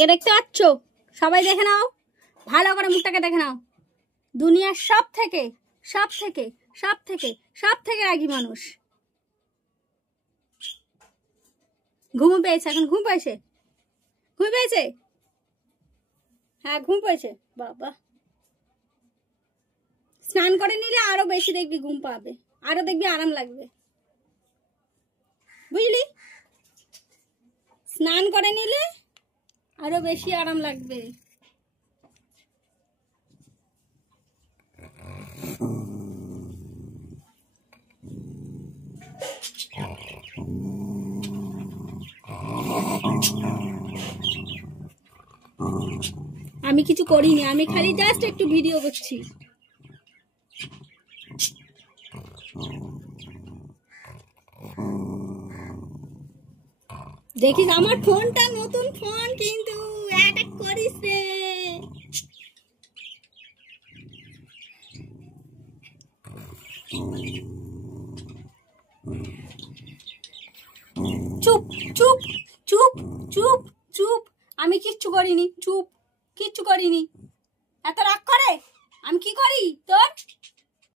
এ দেখতে পাচ্ছ? সবাই দেখে নাও, ভালো করে মুখটাকে দেখে নাও। দুনিয়ার সব থেকে সব থেকে সব থেকে সব থেকে রাগী মানুষ। ঘুম পেয়েছে, এখন ঘুম পেয়েছে, ঘুম পেয়েছে, হ্যাঁ ঘুম পেয়েছে। বাবা, স্নান করে নিলে আরো বেশি দেখবি ঘুম পাবে, আরো দেখবি আরাম লাগবে, বুঝলি? স্নান করে নিলে আরো বেশি আরাম লাগবে। আমি কিছু করিনি, আমি খালি জাস্ট একটু ভিডিও করছি। দেখিস আমার ফোনটা নতুন ফোন, কিন্তু অ্যাটাক করিস রে। চুপ চুপ চুপ চুপ চুপ, আমি কিচ্ছু করিনি, চুপ, কিচ্ছু করিনি। এত রাগ করে, আমি কি করি তোর?